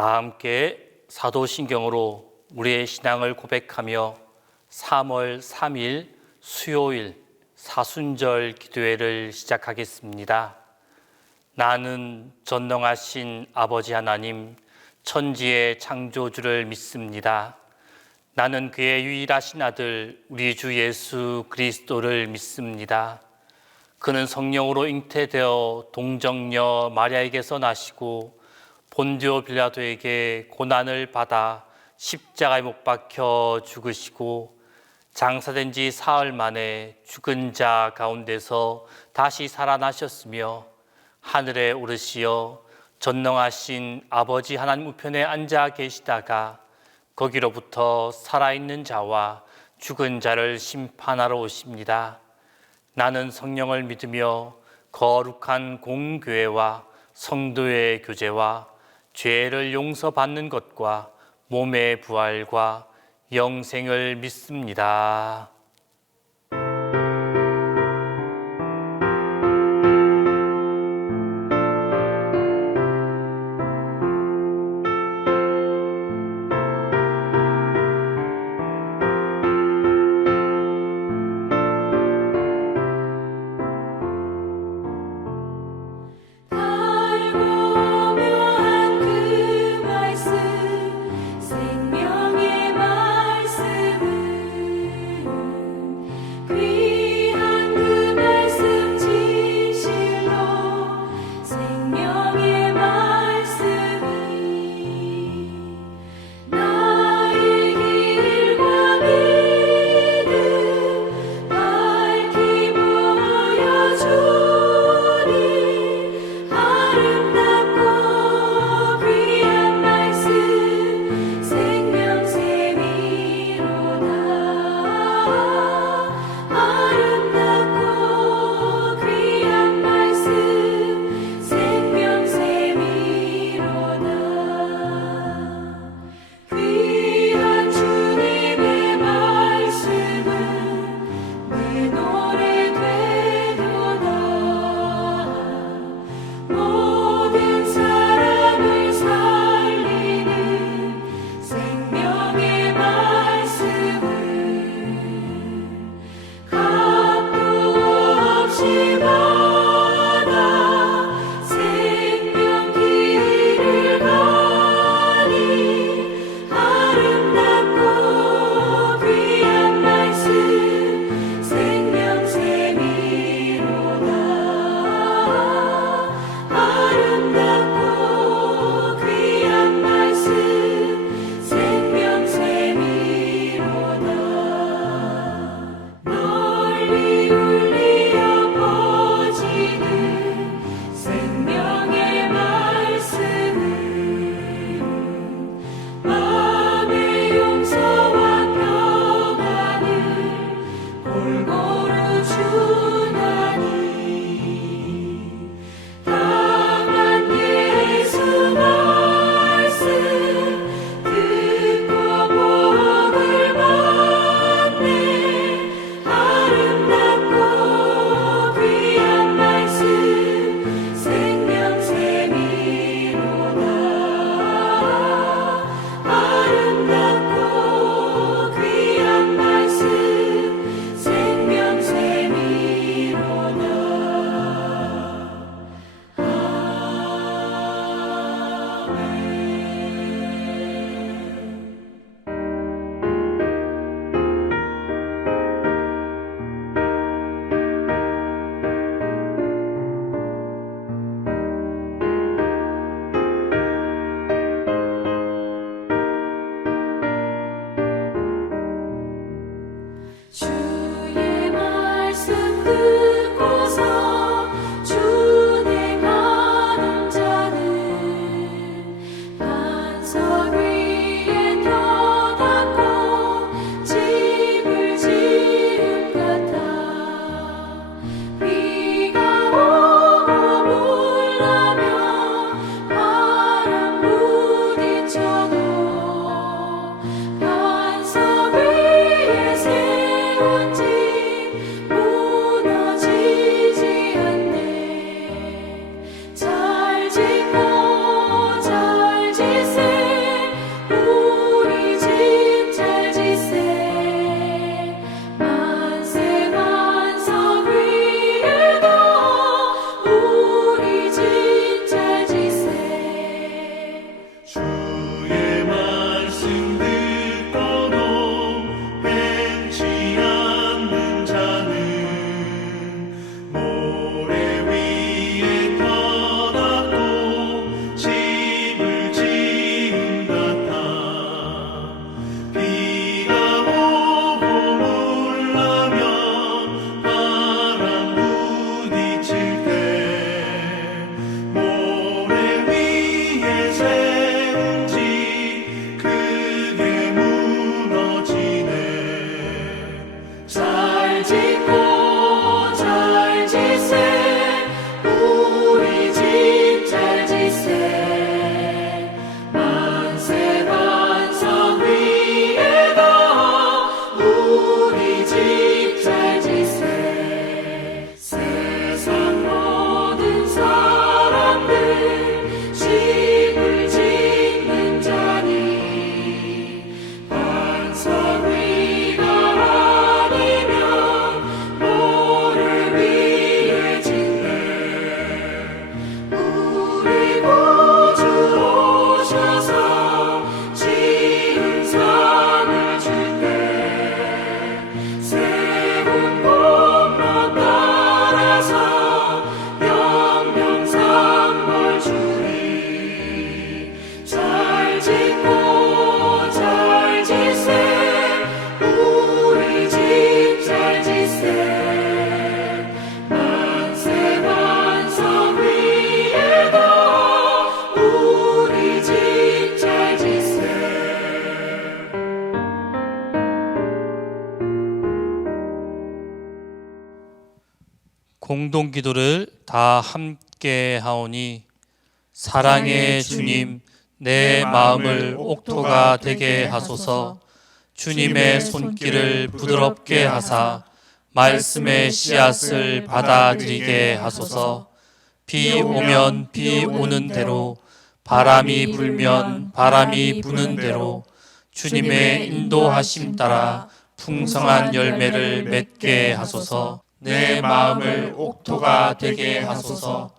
다 함께 사도신경으로 우리의 신앙을 고백하며 3월 3일 수요일 사순절 기도회를 시작하겠습니다. 나는 전능하신 아버지 하나님, 천지의 창조주를 믿습니다. 나는 그의 유일하신 아들 우리 주 예수 그리스도를 믿습니다. 그는 성령으로 잉태되어 동정녀 마리아에게서 나시고 본디오 빌라도에게 고난을 받아 십자가에 못 박혀 죽으시고 장사된 지 사흘 만에 죽은 자 가운데서 다시 살아나셨으며 하늘에 오르시어 전능하신 아버지 하나님 우편에 앉아 계시다가 거기로부터 살아있는 자와 죽은 자를 심판하러 오십니다. 나는 성령을 믿으며 거룩한 공교회와 성도의 교제와 죄를 용서받는 것과 몸의 부활과 영생을 믿습니다. 공동기도를 다 함께 하오니 사랑의 주님, 내 마음을 옥토가 되게 하소서. 주님의 손길을 부드럽게 하사 말씀의 씨앗을 받아들이게 하소서. 비 오면 비 오는 대로, 바람이 불면 바람이 부는 대로 주님의 인도하심 따라 풍성한 열매를 맺게 하소서. 내 마음을 옥토가 되게 하소서.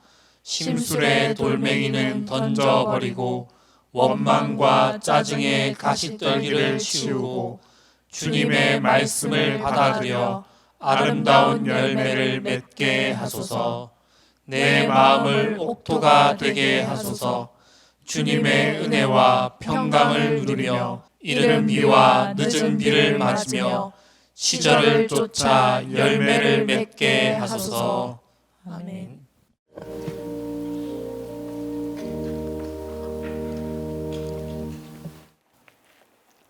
심술의 돌멩이는 던져버리고 원망과 짜증의 가시떨기를 치우고 주님의 말씀을 받아들여 아름다운 열매를 맺게 하소서. 내 마음을 옥토가 되게 하소서. 주님의 은혜와 평강을 누리며 이른 비와 늦은 비를 맞으며 시절을 쫓아 열매를 맺게 하소서. 아멘.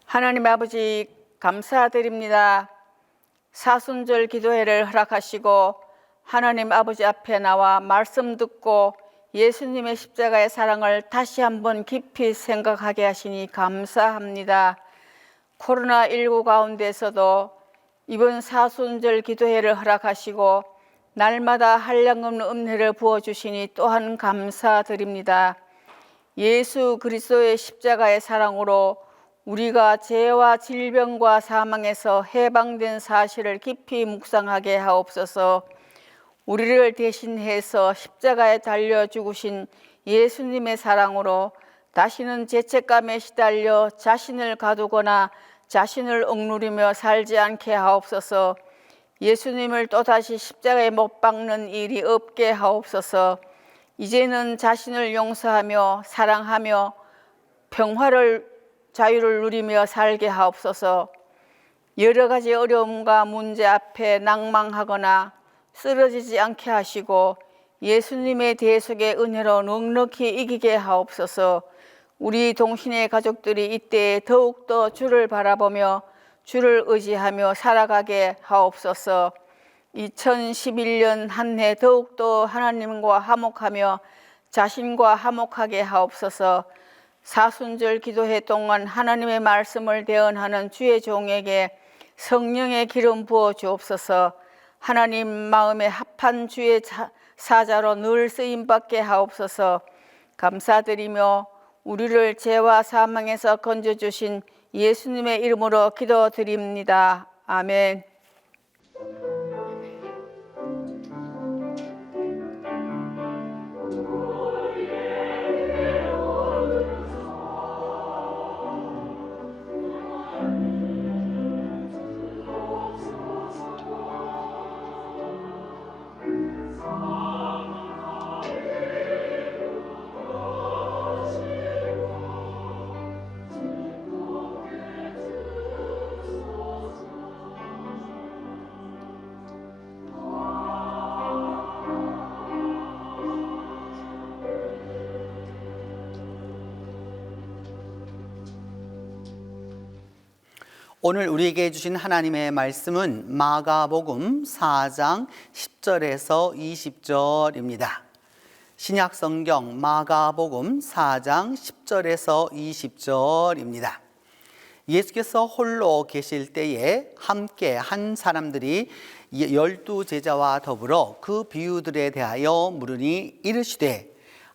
하나님 아버지 감사드립니다. 사순절 기도회를 허락하시고 하나님 아버지 앞에 나와 말씀 듣고 예수님의 십자가의 사랑을 다시 한번 깊이 생각하게 하시니 감사합니다. 코로나19 가운데서도 이번 사순절 기도회를 허락하시고 날마다 한량없는 은혜를 부어주시니 또한 감사드립니다. 예수 그리스도의 십자가의 사랑으로 우리가 죄와 질병과 사망에서 해방된 사실을 깊이 묵상하게 하옵소서. 우리를 대신해서 십자가에 달려 죽으신 예수님의 사랑으로 다시는 죄책감에 시달려 자신을 가두거나 자신을 억누르며 살지 않게 하옵소서. 예수님을 또다시 십자가에 못 박는 일이 없게 하옵소서. 이제는 자신을 용서하며 사랑하며 평화를 자유를 누리며 살게 하옵소서. 여러 가지 어려움과 문제 앞에 낭망하거나 쓰러지지 않게 하시고 예수님의 대속의 은혜로 넉넉히 이기게 하옵소서. 우리 동신의 가족들이 이때에 더욱더 주를 바라보며 주를 의지하며 살아가게 하옵소서. 2011년 한 해 더욱더 하나님과 화목하며 자신과 화목하게 하옵소서. 사순절 기도회 동안 하나님의 말씀을 대언하는 주의 종에게 성령의 기름 부어 주옵소서. 하나님 마음에 합한 주의 사자로 늘 쓰임받게 하옵소서. 감사드리며 우리를 죄와 사망에서 건져주신 예수님의 이름으로 기도드립니다. 아멘. 오늘 우리에게 주신 하나님의 말씀은 마가복음 4장 10절에서 20절입니다. 신약성경 마가복음 4장 10절에서 20절입니다. 예수께서 홀로 계실 때에 함께 한 사람들이 12제자와 더불어 그 비유들에 대하여 물으니 이르시되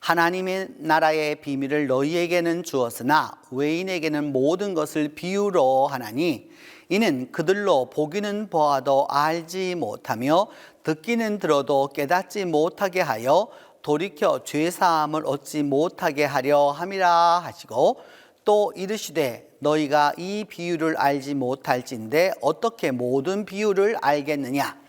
하나님의 나라의 비밀을 너희에게는 주었으나 외인에게는 모든 것을 비유로 하나니 이는 그들로 보기는 보아도 알지 못하며 듣기는 들어도 깨닫지 못하게 하여 돌이켜 죄사함을 얻지 못하게 하려 함이라 하시고 또 이르시되 너희가 이 비유를 알지 못할진대 어떻게 모든 비유를 알겠느냐.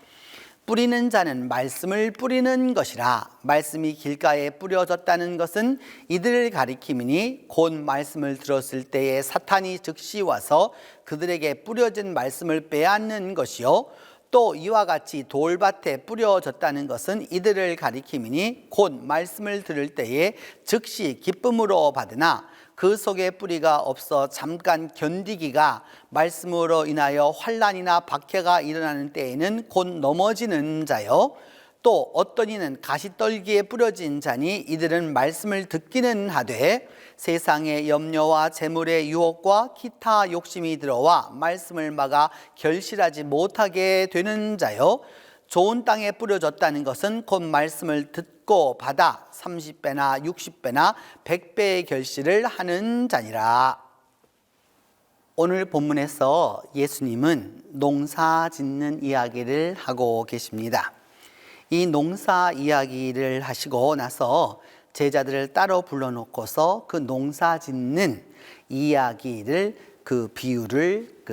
뿌리는 자는 말씀을 뿌리는 것이라. 말씀이 길가에 뿌려졌다는 것은 이들을 가리킴이니 곧 말씀을 들었을 때에 사탄이 즉시 와서 그들에게 뿌려진 말씀을 빼앗는 것이요 또 이와 같이 돌밭에 뿌려졌다는 것은 이들을 가리킴이니 곧 말씀을 들을 때에 즉시 기쁨으로 받으나 그 속에 뿌리가 없어 잠깐 견디기가 말씀으로 인하여 환난이나 박해가 일어나는 때에는 곧 넘어지는 자요 또 어떤 이는 가시떨기에 뿌려진 자니 이들은 말씀을 듣기는 하되 세상의 염려와 재물의 유혹과 기타 욕심이 들어와 말씀을 막아 결실하지 못하게 되는 자요. 좋은 땅에 뿌려졌다는 것은 곧 말씀을 듣고 받아 30배나 60배나 100배의 결실을 하는 자니라. 오늘 본문에서 예수님은 농사 짓는 이야기를 하고 계십니다. 이 농사 이야기를 하시고 나서 제자들을 따로 불러놓고서 그 농사 짓는 이야기를 그 비유를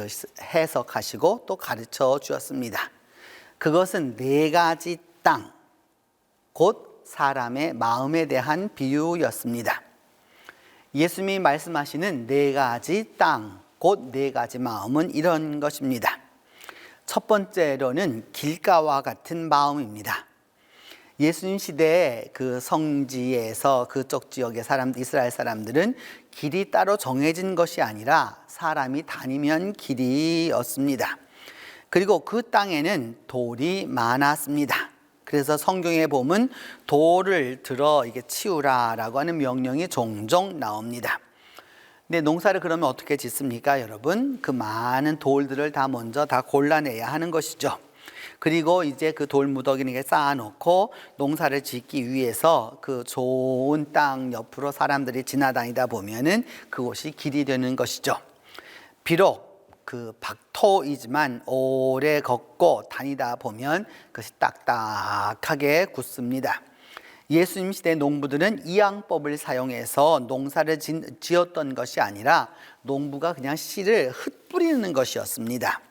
해석하시고 또 가르쳐 주었습니다. 그것은 4가지 땅, 곧 사람의 마음에 대한 비유였습니다. 예수님이 말씀하시는 4가지 땅, 곧 4가지 마음은 이런 것입니다. 첫 번째로는 길가와 같은 마음입니다. 예수님 시대에 그 성지에서 그쪽 지역의 이스라엘 사람들은 길이 따로 정해진 것이 아니라 사람이 다니면 길이었습니다. 그리고 그 땅에는 돌이 많았습니다. 그래서 성경에 보면 돌을 들어 이게 치우라라고 하는 명령이 종종 나옵니다. 근데 농사를 그러면 어떻게 짓습니까, 여러분? 그 많은 돌들을 다 먼저 다 골라내야 하는 것이죠. 그리고 이제 그 돌무더기를 쌓아놓고 농사를 짓기 위해서 그 좋은 땅 옆으로 사람들이 지나다니다 보면은 그곳이 길이 되는 것이죠. 비록 그 박토이지만 오래 걷고 다니다 보면 그것이 딱딱하게 굳습니다. 예수님 시대 농부들은 이양법을 사용해서 농사를 지었던 것이 아니라 농부가 그냥 씨를 흩뿌리는 것이었습니다.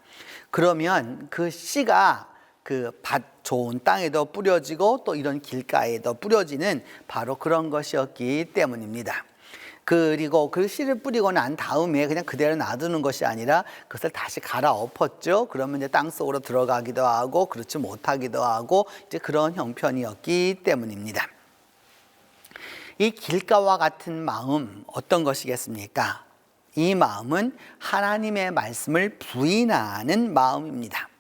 그러면 그 씨가 그 밭 좋은 땅에도 뿌려지고 또 이런 길가에도 뿌려지는 바로 그런 것이었기 때문입니다. 그리고 그 씨를 뿌리고 난 다음에 그냥 그대로 놔두는 것이 아니라 그것을 다시 갈아엎었죠. 그러면 이제 땅 속으로 들어가기도 하고 그렇지 못하기도 하고 이제 그런 형편이었기 때문입니다. 이 길가와 같은 마음 어떤 것이겠습니까? 이 마음은 하나님의 말씀을 부인하는 마음입니다.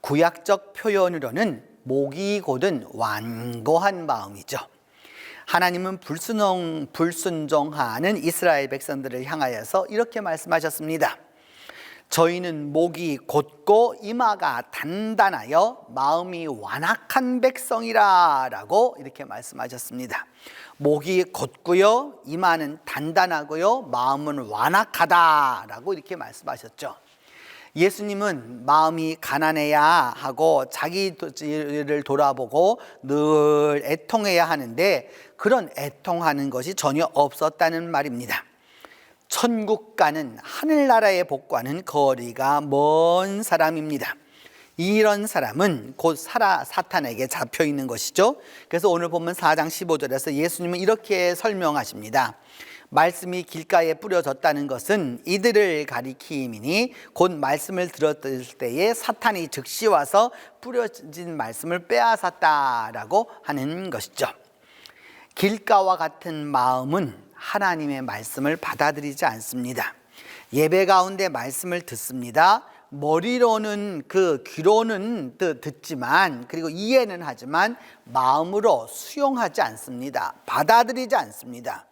구약적 표현으로는 목이 곧은 완고한 마음이죠. 하나님은 불순종하는 이스라엘 백성들을 향하여서 이렇게 말씀하셨습니다. 저희는 목이 곧고 이마가 단단하여 마음이 완악한 백성이라 라고 이렇게 말씀하셨습니다. 목이 곧고요, 이마는 단단하고요, 마음은 완악하다 라고 이렇게 말씀하셨죠. 예수님은 마음이 가난해야 하고 자기를 돌아보고 늘 애통해야 하는데 그런 애통하는 것이 전혀 없었다는 말입니다. 천국과는 하늘나라의 복과는 거리가 먼 사람입니다. 이런 사람은 곧 사탄에게 잡혀 있는 것이죠. 그래서 오늘 보면 4장 15절에서 예수님은 이렇게 설명하십니다. 말씀이 길가에 뿌려졌다는 것은 이들을 가리킴이니 곧 말씀을 들었을 때에 사탄이 즉시 와서 뿌려진 말씀을 빼앗았다라고 하는 것이죠. 길가와 같은 마음은 하나님의 말씀을 받아들이지 않습니다. 예배 가운데 말씀을 듣습니다. 머리로는 귀로는 듣지만 그리고 이해는 하지만 마음으로 수용하지 않습니다. 받아들이지 않습니다.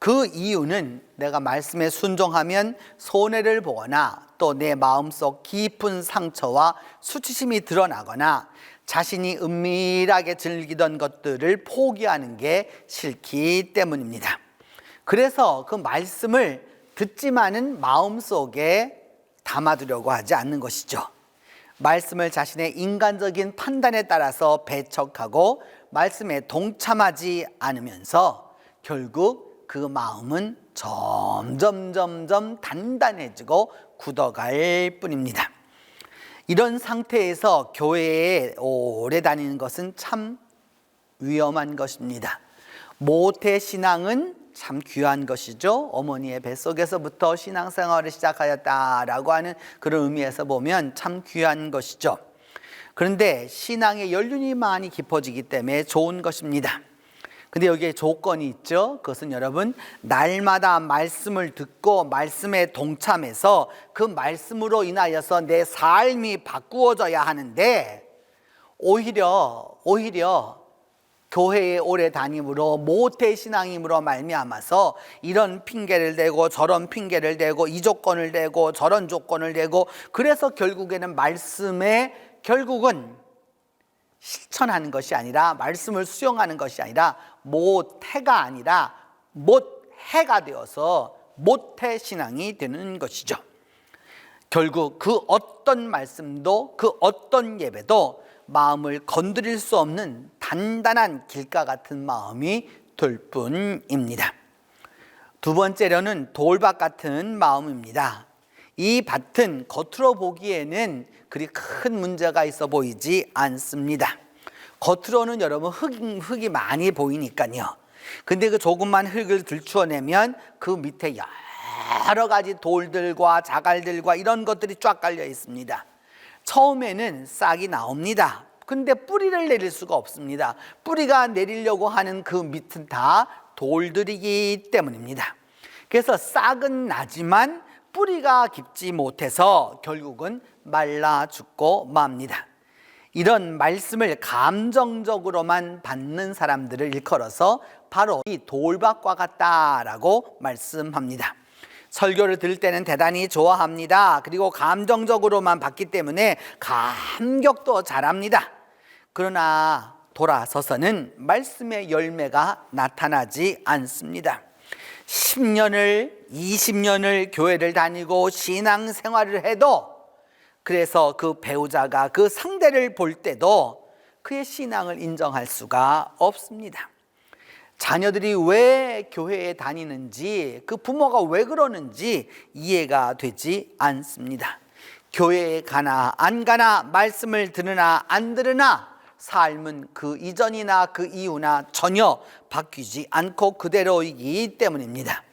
그 이유는 내가 말씀에 순종하면 손해를 보거나 또 내 마음속 깊은 상처와 수치심이 드러나거나 자신이 은밀하게 즐기던 것들을 포기하는 게 싫기 때문입니다. 그래서 그 말씀을 듣지만은 마음속에 담아두려고 하지 않는 것이죠. 말씀을 자신의 인간적인 판단에 따라서 배척하고 말씀에 동참하지 않으면서 결국 그 마음은 점점 단단해지고 굳어갈 뿐입니다. 이런 상태에서 교회에 오래 다니는 것은 참 위험한 것입니다. 모태신앙은 참 귀한 것이죠. 어머니의 뱃속에서부터 신앙생활을 시작하였다라고 하는 그런 의미에서 보면 참 귀한 것이죠. 그런데 신앙의 연륜이 많이 깊어지기 때문에 좋은 것입니다. 근데 여기에 조건이 있죠. 그것은 여러분 날마다 말씀을 듣고 말씀에 동참해서 그 말씀으로 인하여서 내 삶이 바꾸어져야 하는데 오히려 교회에 오래 다님으로 모태 신앙임으로 말미암아서 이런 핑계를 대고 저런 핑계를 대고 이 조건을 대고 저런 조건을 대고 그래서 결국에는 결국은 실천하는 것이 아니라 말씀을 수용하는 것이 아니라 모태가 아니라 못해가 되어서 모태 신앙이 되는 것이죠. 결국 그 어떤 말씀도 그 어떤 예배도 마음을 건드릴 수 없는 단단한 길가 같은 마음이 될 뿐입니다. 두 번째로는 돌밭 같은 마음입니다. 이 밭은 겉으로 보기에는 그리 큰 문제가 있어 보이지 않습니다. 겉으로는 여러분 흙이 많이 보이니까요. 근데 그 조그만 흙을 들추어내면 그 밑에 여러 가지 돌들과 자갈들과 이런 것들이 쫙 깔려 있습니다. 처음에는 싹이 나옵니다. 근데 뿌리를 내릴 수가 없습니다. 뿌리가 내리려고 하는 그 밑은 다 돌들이기 때문입니다. 그래서 싹은 나지만 뿌리가 깊지 못해서 결국은 말라 죽고 맙니다. 이런 말씀을 감정적으로만 받는 사람들을 일컬어서 바로 이 돌밭과 같다라고 말씀합니다. 설교를 들을 때는 대단히 좋아합니다. 그리고 감정적으로만 받기 때문에 감격도 잘합니다. 그러나 돌아서서는 말씀의 열매가 나타나지 않습니다. 10년을 20년을 교회를 다니고 신앙생활을 해도 그래서 그 배우자가 그 상대를 볼 때도 그의 신앙을 인정할 수가 없습니다. 자녀들이 왜 교회에 다니는지 그 부모가 왜 그러는지 이해가 되지 않습니다. 교회에 가나 안 가나 말씀을 들으나 안 들으나 삶은 그 이전이나 그 이후나 전혀 바뀌지 않고 그대로이기 때문입니다.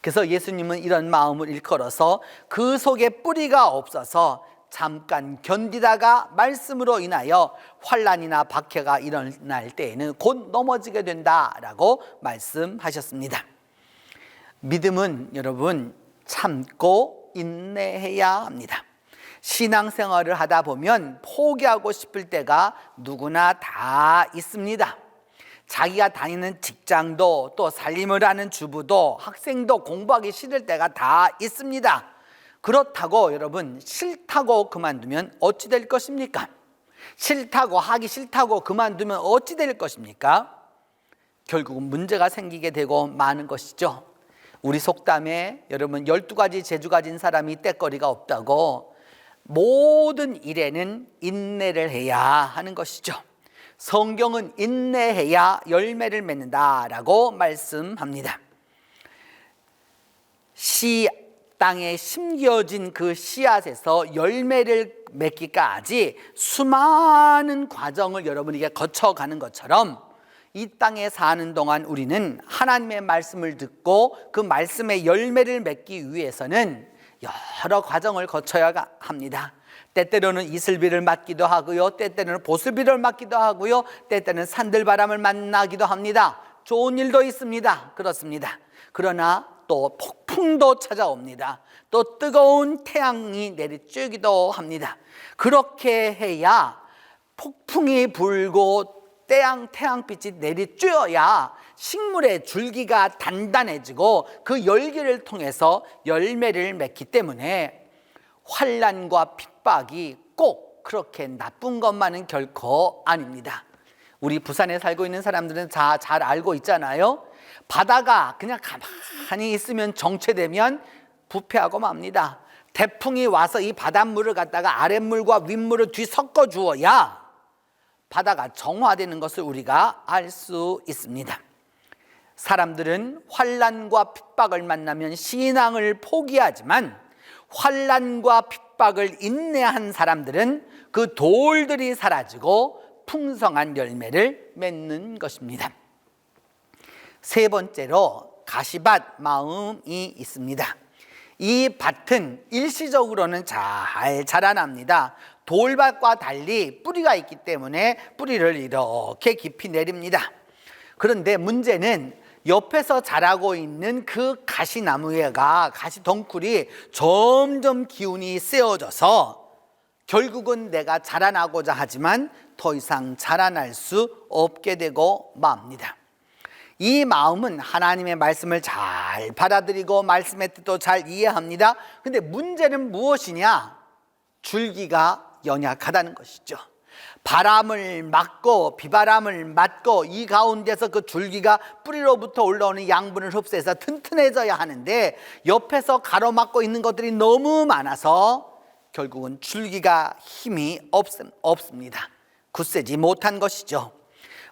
그래서 예수님은 이런 마음을 일컬어서 그 속에 뿌리가 없어서 잠깐 견디다가 말씀으로 인하여 환난이나 박해가 일어날 때에는 곧 넘어지게 된다라고 말씀하셨습니다. 믿음은 여러분 참고 인내해야 합니다. 신앙생활을 하다 보면 포기하고 싶을 때가 누구나 다 있습니다. 자기가 다니는 직장도 또 살림을 하는 주부도 학생도 공부하기 싫을 때가 다 있습니다. 그렇다고 여러분 싫다고 그만두면 어찌 될 것입니까? 싫다고 하기 싫다고 그만두면 어찌 될 것입니까? 결국은 문제가 생기게 되고 마는 것이죠. 우리 속담에 여러분 12가지 재주 가진 사람이 떼거리가 없다고 모든 일에는 인내를 해야 하는 것이죠. 성경은 인내해야 열매를 맺는다라고 말씀합니다. 땅에 심겨진 그 씨앗에서 열매를 맺기까지 수많은 과정을 여러분에게 거쳐가는 것처럼 이 땅에 사는 동안 우리는 하나님의 말씀을 듣고 그 말씀의 열매를 맺기 위해서는 여러 과정을 거쳐야 합니다. 때때로는 이슬비를 맞기도 하고요, 때때로는 보슬비를 맞기도 하고요, 때때로는 산들바람을 만나기도 합니다. 좋은 일도 있습니다. 그렇습니다. 그러나 또 폭풍도 찾아옵니다. 또 뜨거운 태양이 내리쬐기도 합니다. 그렇게 해야 폭풍이 불고 태양빛이 내리쬐어야 식물의 줄기가 단단해지고 그 열기를 통해서 열매를 맺기 때문에 환난과 핍박이 꼭 그렇게 나쁜 것만은 결코 아닙니다. 우리 부산에 살고 있는 사람들은 잘 알고 있잖아요. 바다가 그냥 가만히 있으면 정체되면 부패하고 맙니다. 태풍이 와서 이 바닷물을 갖다가 아랫물과 윗물을 뒤섞어 주어야 바다가 정화되는 것을 우리가 알 수 있습니다. 사람들은 환난과 핍박을 만나면 신앙을 포기하지만 환난과 핍박을 인내한 사람들은 그 돌들이 사라지고 풍성한 열매를 맺는 것입니다. 세 번째로 가시밭 마음이 있습니다. 이 밭은 일시적으로는 잘 자라납니다. 돌밭과 달리 뿌리가 있기 때문에 뿌리를 이렇게 깊이 내립니다. 그런데 문제는 옆에서 자라고 있는 그 가시나무가 가시덩굴이 점점 기운이 세어져서 결국은 내가 자라나고자 하지만 더 이상 자라날 수 없게 되고 맙니다. 이 마음은 하나님의 말씀을 잘 받아들이고 말씀의 뜻도 잘 이해합니다. 근데 문제는 무엇이냐? 줄기가 연약하다는 것이죠. 바람을 맞고 비바람을 맞고 이 가운데서 그 줄기가 뿌리로부터 올라오는 양분을 흡수해서 튼튼해져야 하는데 옆에서 가로막고 있는 것들이 너무 많아서 결국은 줄기가 힘이 없습니다. 굳세지 못한 것이죠.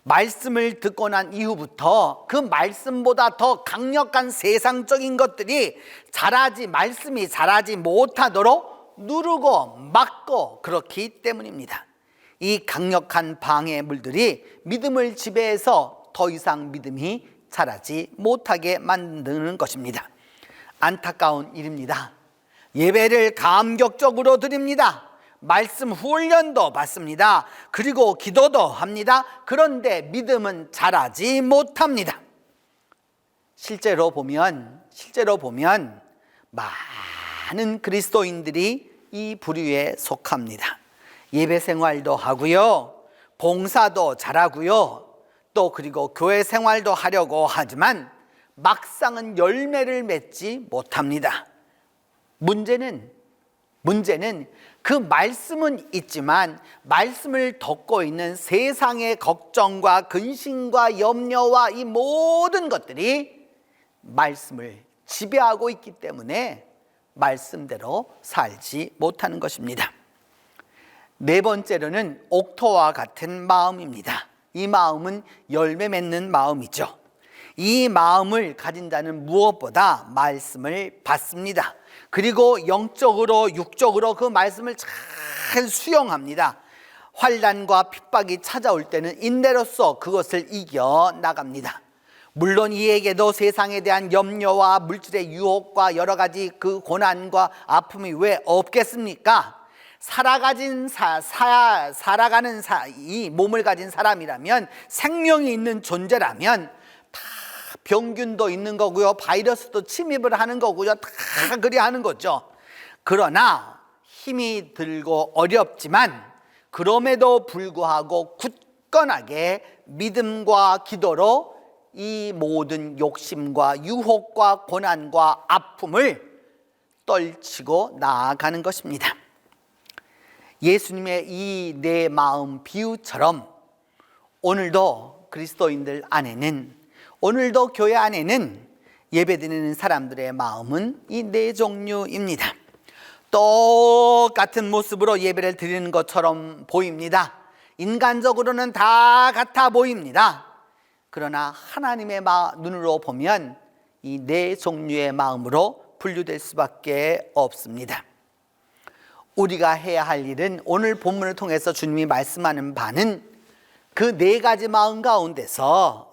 말씀을 듣고 난 이후부터 그 말씀보다 더 강력한 세상적인 것들이 말씀이 자라지 못하도록 누르고 막고 그렇기 때문입니다. 이 강력한 방해물들이 믿음을 지배해서 더 이상 믿음이 자라지 못하게 만드는 것입니다. 안타까운 일입니다. 예배를 감격적으로 드립니다. 말씀 훈련도 받습니다. 그리고 기도도 합니다. 그런데 믿음은 자라지 못합니다. 실제로 보면 많은 그리스도인들이 이 부류에 속합니다. 예배 생활도 하고요, 봉사도 잘하고요, 또 그리고 교회 생활도 하려고 하지만 막상은 열매를 맺지 못합니다. 문제는 그 말씀은 있지만 말씀을 덮고 있는 세상의 걱정과 근심과 염려와 이 모든 것들이 말씀을 지배하고 있기 때문에 말씀대로 살지 못하는 것입니다. 네 번째로는 옥토와 같은 마음입니다. 이 마음은 열매 맺는 마음이죠. 이 마음을 가진 자는 무엇보다 말씀을 받습니다. 그리고 영적으로 육적으로 그 말씀을 잘 수용합니다. 환난과 핍박이 찾아올 때는 인내로서 그것을 이겨 나갑니다. 물론 이에게도 세상에 대한 염려와 물질의 유혹과 여러 가지 그 고난과 아픔이 왜 없겠습니까? 살아가는 이 몸을 가진 사람이라면, 생명이 있는 존재라면 다 병균도 있는 거고요, 바이러스도 침입을 하는 거고요, 다 그리 하는 거죠. 그러나 힘이 들고 어렵지만 그럼에도 불구하고 굳건하게 믿음과 기도로 이 모든 욕심과 유혹과 고난과 아픔을 떨치고 나아가는 것입니다. 예수님의 이 내 마음 비유처럼 오늘도 그리스도인들 안에는, 오늘도 교회 안에는 예배드리는 사람들의 마음은 이 네 종류입니다. 똑같은 모습으로 예배를 드리는 것처럼 보입니다. 인간적으로는 다 같아 보입니다. 그러나 하나님의 눈으로 보면 이 네 종류의 마음으로 분류될 수밖에 없습니다. 우리가 해야 할 일은, 오늘 본문을 통해서 주님이 말씀하는 바는 그 네 가지 마음 가운데서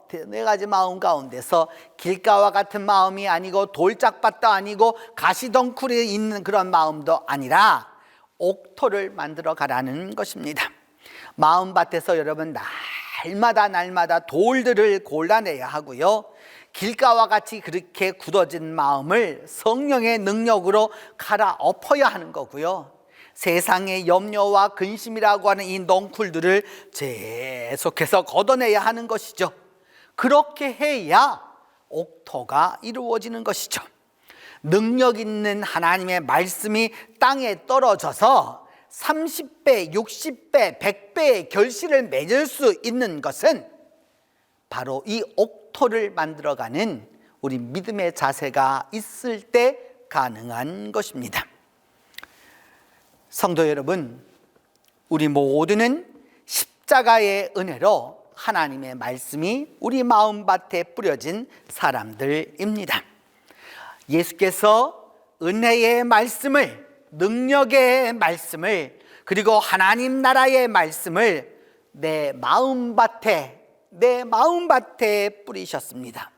길가와 같은 마음이 아니고 돌짝밭도 아니고 가시덩굴이 있는 그런 마음도 아니라 옥토를 만들어 가라는 것입니다. 마음밭에서 여러분 날마다 돌들을 골라내야 하고요, 길가와 같이 그렇게 굳어진 마음을 성령의 능력으로 갈아엎어야 하는 거고요, 세상의 염려와 근심이라고 하는 이 넝쿨들을 계속해서 걷어내야 하는 것이죠. 그렇게 해야 옥토가 이루어지는 것이죠. 능력 있는 하나님의 말씀이 땅에 떨어져서 30배, 60배, 100배의 결실을 맺을 수 있는 것은 바로 이 옥토를 만들어가는 우리 믿음의 자세가 있을 때 가능한 것입니다. 성도 여러분, 우리 모두는 십자가의 은혜로 하나님의 말씀이 우리 마음밭에 뿌려진 사람들입니다. 예수께서 은혜의 말씀을, 능력의 말씀을, 그리고 하나님 나라의 말씀을 내 마음밭에 뿌리셨습니다.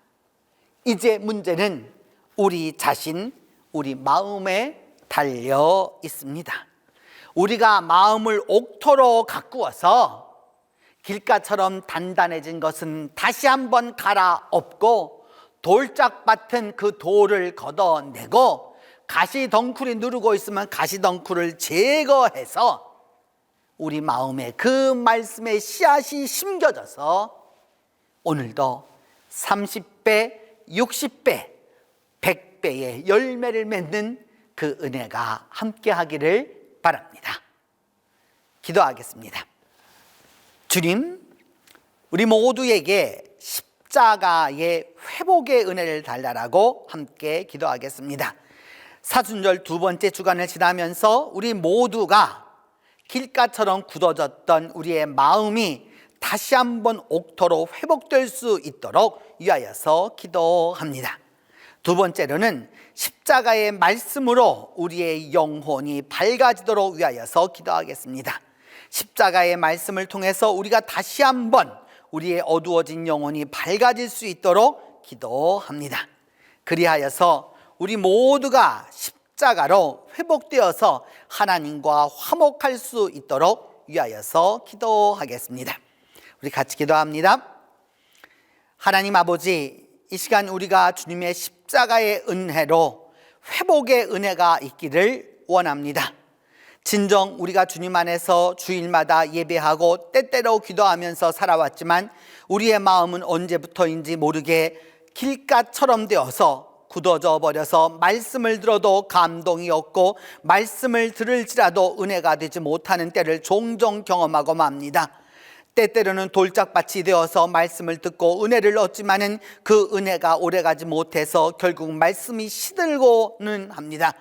이제 문제는 우리 자신, 우리 마음에 달려 있습니다. 우리가 마음을 옥토로 가꾸어서 길가처럼 단단해진 것은 다시 한번 갈아엎고 돌짝밭은 그 돌을 걷어내고 가시덩굴이 누르고 있으면 가시덩굴을 제거해서 우리 마음에 그 말씀의 씨앗이 심겨져서 오늘도 30배, 60배, 100배의 열매를 맺는 그 은혜가 함께하기를 바랍니다. 기도하겠습니다. 주님, 우리 모두에게 십자가의 회복의 은혜를 달라라고 함께 기도하겠습니다. 사순절 두 번째 주간을 지나면서 우리 모두가 길가처럼 굳어졌던 우리의 마음이 다시 한번 옥토로 회복될 수 있도록 위하여서 기도합니다. 두 번째로는 십자가의 말씀으로 우리의 영혼이 밝아지도록 위하여서 기도하겠습니다. 십자가의 말씀을 통해서 우리가 다시 한번 우리의 어두워진 영혼이 밝아질 수 있도록 기도합니다. 그리하여서 우리 모두가 십자가로 회복되어서 하나님과 화목할 수 있도록 위하여서 기도하겠습니다. 우리 같이 기도합니다. 하나님 아버지, 이 시간 우리가 주님의 십자가의 은혜로 회복의 은혜가 있기를 원합니다. 진정 우리가 주님 안에서 주일마다 예배하고 때때로 기도하면서 살아왔지만 우리의 마음은 언제부터인지 모르게 길가처럼 되어서 굳어져 버려서 말씀을 들어도 감동이 없고 말씀을 들을지라도 은혜가 되지 못하는 때를 종종 경험하고 맙니다. 때때로는 돌짝밭이 되어서 말씀을 듣고 은혜를 얻지만은 그 은혜가 오래가지 못해서 결국 말씀이 시들고는 합니다.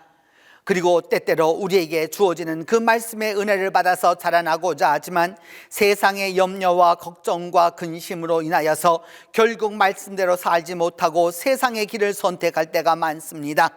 그리고 때때로 우리에게 주어지는 그 말씀의 은혜를 받아서 자라나고자 하지만 세상의 염려와 걱정과 근심으로 인하여서 결국 말씀대로 살지 못하고 세상의 길을 선택할 때가 많습니다.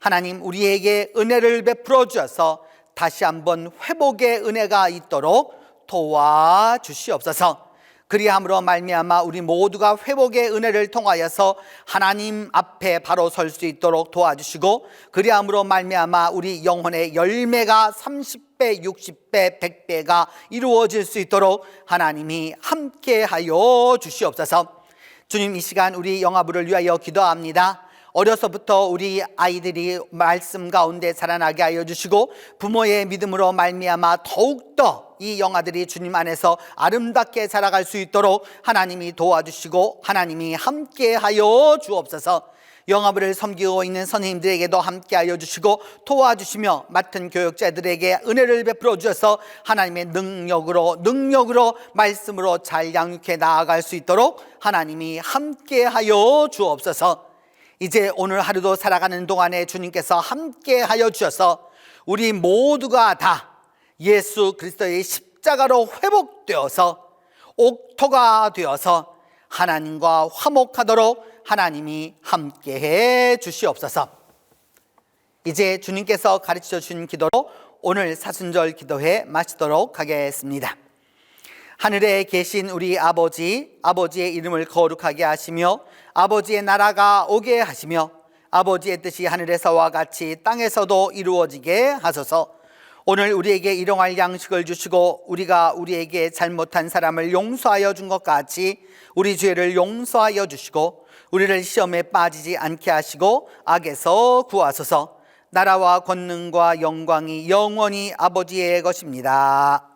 하나님, 우리에게 은혜를 베풀어 주셔서 다시 한번 회복의 은혜가 있도록 도와주시옵소서. 그리함으로 말미암아 우리 모두가 회복의 은혜를 통하여서 하나님 앞에 바로 설 수 있도록 도와주시고, 그리함으로 말미암아 우리 영혼의 열매가 30배, 60배, 100배가 이루어질 수 있도록 하나님이 함께하여 주시옵소서. 주님, 이 시간 우리 영아부를 위하여 기도합니다. 어려서부터 우리 아이들이 말씀 가운데 자라나게 하여 주시고 부모의 믿음으로 말미암아 더욱더 이 영아들이 주님 안에서 아름답게 자라갈 수 있도록 하나님이 도와주시고 하나님이 함께하여 주옵소서. 영아부를 섬기고 있는 선생님들에게도 함께하여 주시고 도와주시며 맡은 교육자들에게 은혜를 베풀어 주셔서 하나님의 능력으로 말씀으로 잘 양육해 나아갈 수 있도록 하나님이 함께하여 주옵소서. 이제 오늘 하루도 살아가는 동안에 주님께서 함께하여 주셔서 우리 모두가 다 예수 그리스도의 십자가로 회복되어서 옥토가 되어서 하나님과 화목하도록 하나님이 함께해 주시옵소서. 이제 주님께서 가르쳐 주신 기도로 오늘 사순절 기도회 마치도록 하겠습니다. 하늘에 계신 우리 아버지, 아버지의 이름을 거룩하게 하시며 아버지의 나라가 오게 하시며 아버지의 뜻이 하늘에서와 같이 땅에서도 이루어지게 하소서. 오늘 우리에게 일용할 양식을 주시고 우리가 우리에게 잘못한 사람을 용서하여 준 것 같이 우리 죄를 용서하여 주시고 우리를 시험에 빠지지 않게 하시고 악에서 구하소서. 나라와 권능과 영광이 영원히 아버지의 것입니다.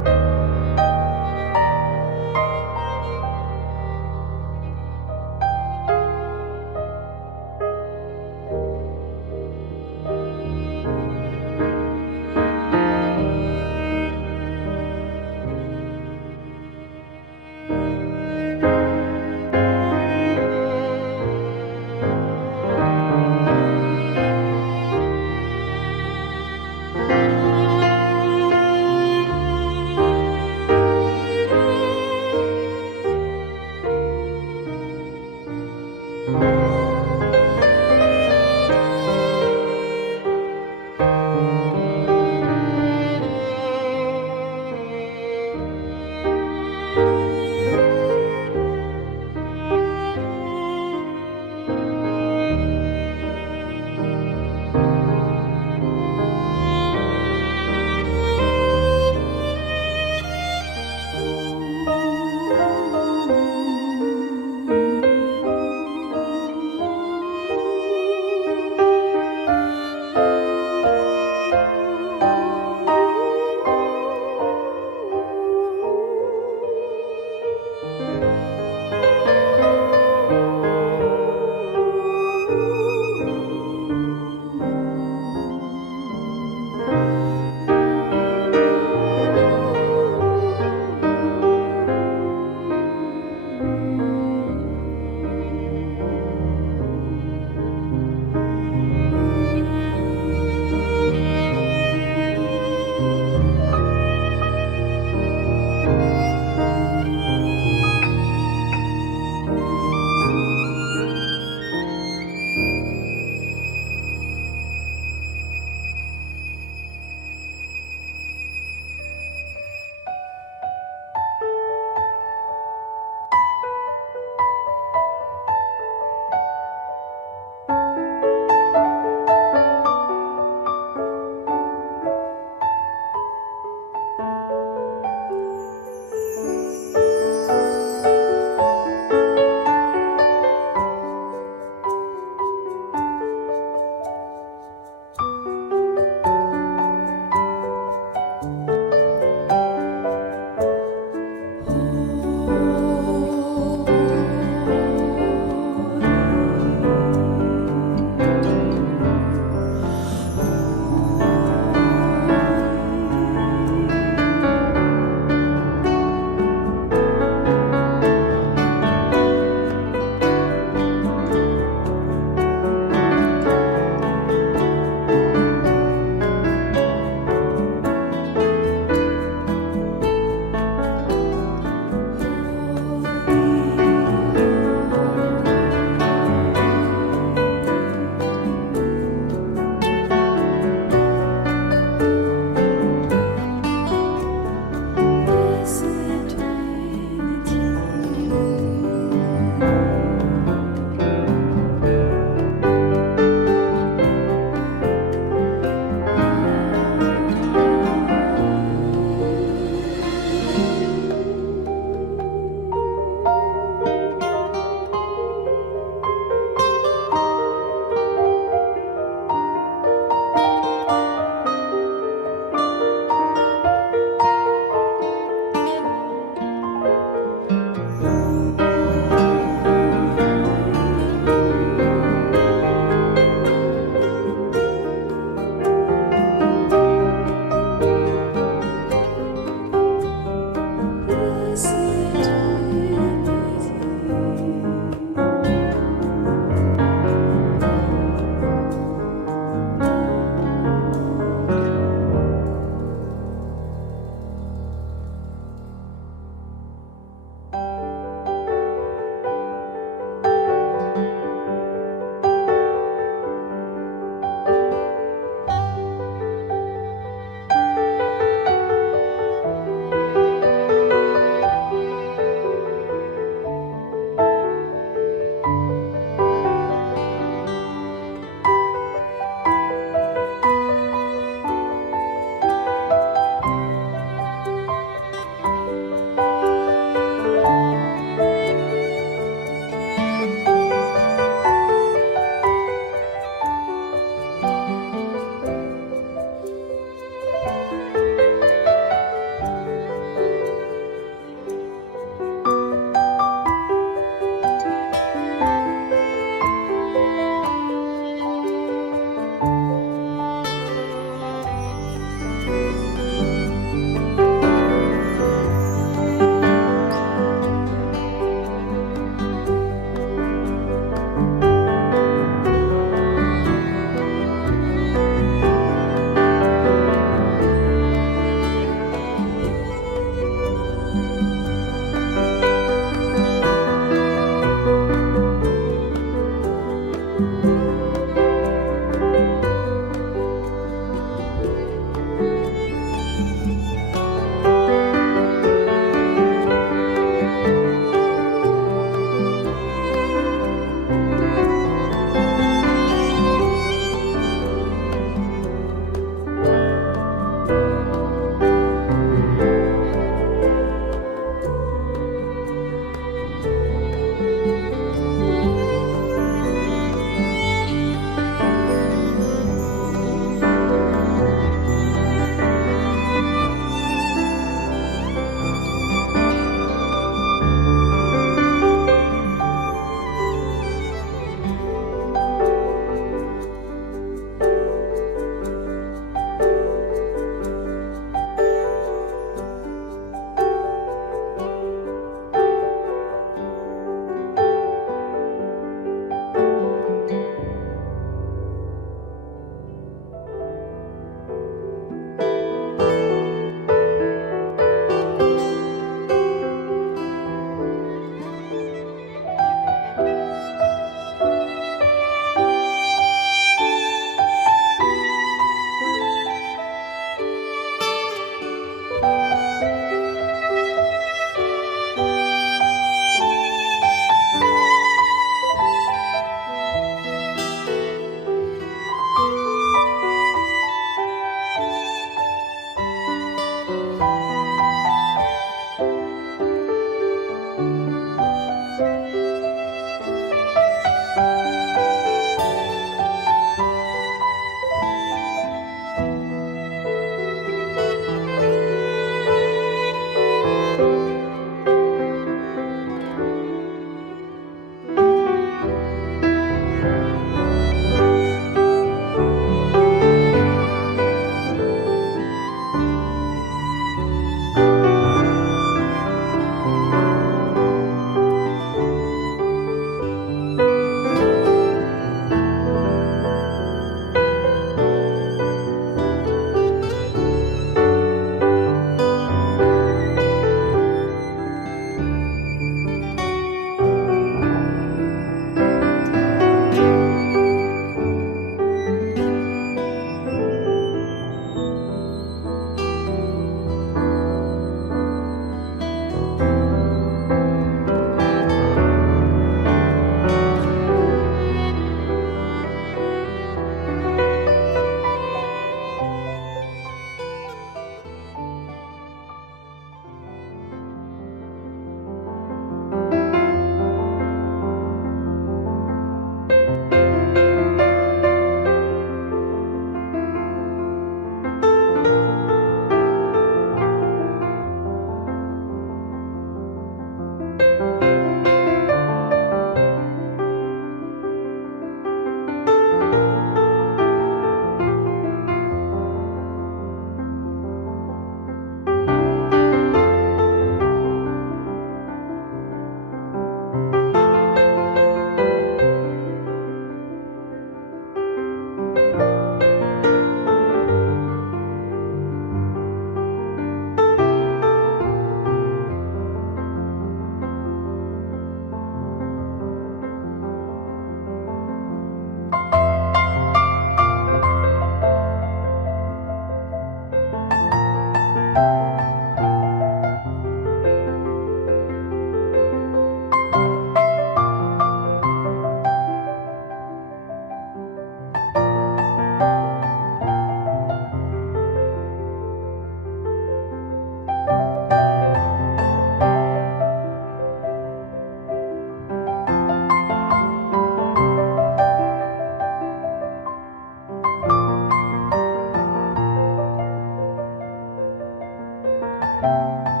주세요.